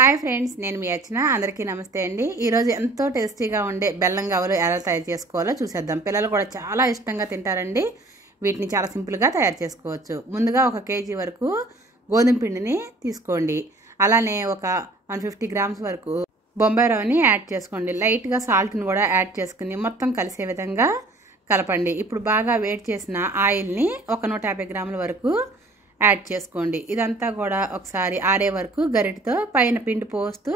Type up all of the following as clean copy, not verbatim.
Hi friends, నేను మీ అర్చన. అందరికీ నమస్తే అండి. ఈరోజు ఎంతో టేస్టీగా ఉండే బెల్లం గవ్వలు ఎలా తయారు చేసుకోవాలో చూసేద్దాం. పిల్లలు కూడా చాలా ఇష్టంగా తింటారండి. వీటిని చాలా సింపుల్గా తయారు చేసుకోవచ్చు. ముందుగా 1 కేజీ వరకు గోధుమ పిండిని తీసుకోండి. అలానే ఒక 150 గ్రామ్స్ వరకు బొంబాయి రవ్వని యాడ్ చేసుకోండి. లైట్గా సాల్ట్ని కూడా యాడ్ చేసుకుని మొత్తం కలిసే విధంగా కలపండి. ఇప్పుడు బాగా వేడి చేసిన ఆయిల్ని ఒక 150 గ్రాముల వరకు యాడ్ చేసుకోండి. ఇదంతా కూడా ఒకసారి ఆరే వరకు గరిటతో పైన పిండి పోస్తూ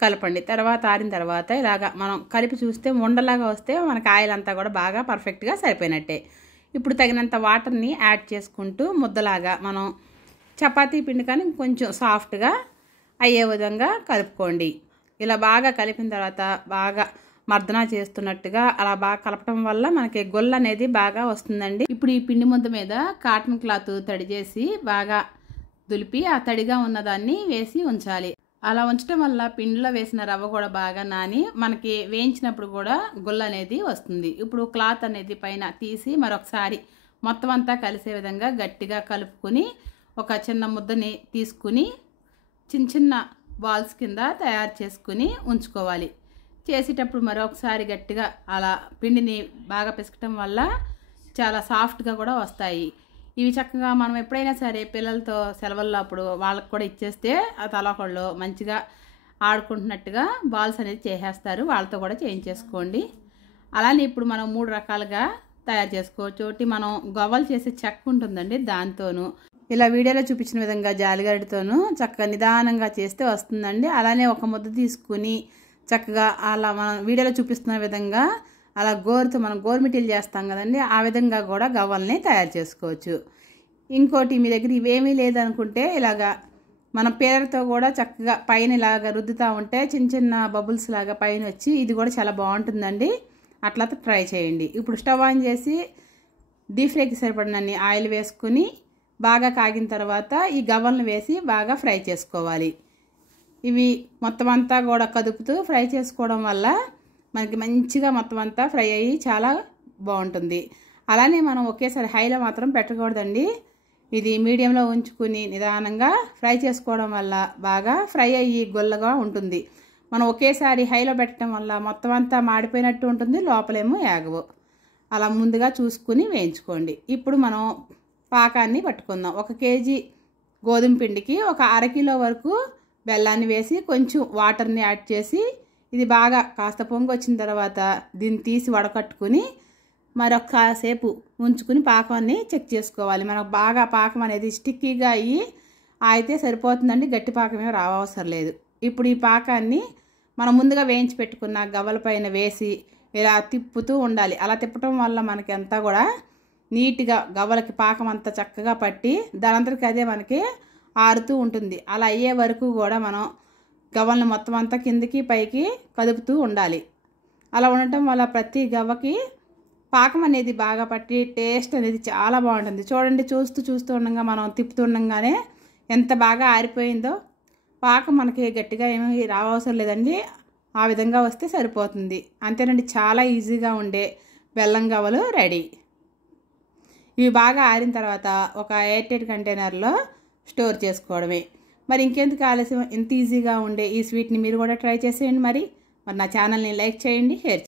కలపండి. తర్వాత ఆరిన తర్వాత ఇలాగా మనం కలిపి చూస్తే ఉండలాగా వస్తే మనకి ఆయిల్ అంతా కూడా బాగా పర్ఫెక్ట్గా సరిపోయినట్టే. ఇప్పుడు తగినంత వాటర్ని యాడ్ చేసుకుంటూ ముద్దలాగా మనం చపాతీ పిండి కానీ కొంచెం సాఫ్ట్గా అయ్యే విధంగా కలుపుకోండి. ఇలా బాగా కలిపిన తర్వాత బాగా మర్దన చేస్తున్నట్టుగా అలా బాగా కలపడం వల్ల మనకి గొల్ల అనేది బాగా వస్తుందండి. ఇప్పుడు ఈ పిండి ముద్ద మీద కాటన్ క్లాత్ తడి చేసి బాగా దులిపి ఆ తడిగా ఉన్నదాన్ని వేసి ఉంచాలి. అలా ఉంచడం వల్ల పిండిలో వేసిన రవ్వ కూడా బాగా నాని మనకి వేయించినప్పుడు కూడా గొల్ల అనేది వస్తుంది. ఇప్పుడు క్లాత్ అనేది పైన తీసి మరొకసారి మొత్తం అంతా కలిసే విధంగా గట్టిగా కలుపుకొని ఒక చిన్న ముద్దని తీసుకుని చిన్న చిన్న బాల్స్ కింద తయారు చేసుకుని ఉంచుకోవాలి. చేసేటప్పుడు మరొకసారి గట్టిగా అలా పిండిని బాగా పిసకటం వల్ల చాలా సాఫ్ట్గా కూడా వస్తాయి. ఇవి చక్కగా మనం ఎప్పుడైనా సరే పిల్లలతో సెలవుల్లో అప్పుడు వాళ్ళకి కూడా ఇచ్చేస్తే ఆ తలకొళ్ళు మంచిగా ఆడుకుంటున్నట్టుగా బాల్స్ అనేది చేసేస్తారు. వాళ్ళతో కూడా చేయించేసుకోండి. అలానే ఇప్పుడు మనం 3 రకాలుగా తయారు చేసుకోవచ్చు. ఒకటి మనం గవ్వలు చేసే చెక్క ఉంటుందండి, దాంతోనూ ఇలా వీడియోలో చూపించిన విధంగా జాలిగరిటతోనూ చక్కగా నిదానంగా చేస్తే వస్తుందండి. అలానే ఒక ముద్ద తీసుకుని చక్కగా అలా మనం వీడియోలో చూపిస్తున్న విధంగా అలా గోరుతో మనం గోరుమిటీలు చేస్తాం కదండి, ఆ విధంగా కూడా గవ్వల్ని తయారు చేసుకోవచ్చు. ఇంకోటి మీ దగ్గర ఇవేమీ లేదనుకుంటే ఇలాగా మన పేరుతో కూడా చక్కగా పైన ఇలాగా రుద్దుతూ ఉంటే చిన్న చిన్న బబుల్స్ లాగా పైన వచ్చి ఇది కూడా చాలా బాగుంటుందండి. అట్లా ట్రై చేయండి. ఇప్పుడు స్టవ్ ఆన్ చేసి డీప్ ఫ్రైకి సరిపడినన్ని ఆయిల్ వేసుకుని బాగా కాగిన తర్వాత ఈ గవ్వలను వేసి బాగా ఫ్రై చేసుకోవాలి. ఇవి మొత్తం అంతా కూడా కదుపుతూ ఫ్రై చేసుకోవడం వల్ల మనకి మంచిగా మొత్తం అంతా ఫ్రై అయ్యి చాలా బాగుంటుంది. అలానే మనం ఒకేసారి హైలో మాత్రం పెట్టకూడదండి. ఇది మీడియంలో ఉంచుకుని నిదానంగా ఫ్రై చేసుకోవడం వల్ల బాగా ఫ్రై అయ్యి గొల్లగా ఉంటుంది. మనం ఒకేసారి హైలో పెట్టడం వల్ల మొత్తం అంతా మాడిపోయినట్టు ఉంటుంది, లోపలేమో యాగవు. అలా ముందుగా చూసుకుని వేయించుకోండి. ఇప్పుడు మనం పాకాన్ని పట్టుకుందాం. 1 కేజీ గోధుమ పిండికి ఒక 1/2 కిలో వరకు బెల్లాన్ని వేసి కొంచెం వాటర్ని యాడ్ చేసి ఇది బాగా కాస్త పొంగి వచ్చిన తర్వాత దీన్ని తీసి వడకట్టుకుని మరొకసేపు ఉంచుకుని పాకాన్ని చెక్ చేసుకోవాలి. మనకు బాగా పాకం అనేది స్టిక్కీగా అయ్యి అయితే సరిపోతుందండి, గట్టి పాకమే రావసరం లేదు. ఇప్పుడు ఈ పాకాన్ని మనం ముందుగా వేయించి పెట్టుకున్న గవ్వల పైన వేసి ఇలా తిప్పుతూ ఉండాలి. అలా తిప్పటం వల్ల మనకి అంతా కూడా నీట్గా గవ్వలకి పాకం అంతా చక్కగా పట్టి దానంతటికి అదే మనకి ఆరుతూ ఉంటుంది. అలా అయ్యే వరకు కూడా మనం గవ్వలను మొత్తం అంతా కిందకి పైకి కదుపుతూ ఉండాలి. అలా ఉండటం వల్ల ప్రతి గవ్వకి పాకం అనేది బాగా పట్టి టేస్ట్ అనేది చాలా బాగుంటుంది. చూడండి, చూస్తూ ఉండగా మనం తిప్పుతూ ఉండగానే ఎంత బాగా ఆరిపోయిందో. పాకం మనకి గట్టిగా ఏమీ రావసరం లేదండి, ఆ విధంగా వస్తే సరిపోతుంది. అంతేనండి, చాలా ఈజీగా ఉండే బెల్లం గవ్వలు రెడీ. ఇవి బాగా ఆరిన తర్వాత ఒక ఎయిర్టైట్ కంటైనర్లో స్టోర్ చేసుకోవడమే. మరి ఇంకెందుకు ఆలస్యం, ఇంత ఈజీగా ఉండే ఈ స్వీట్ని మీరు కూడా ట్రై చేసేయండి. మరి నా ఛానల్ని లైక్ చేయండి, షేర్ చేయండి.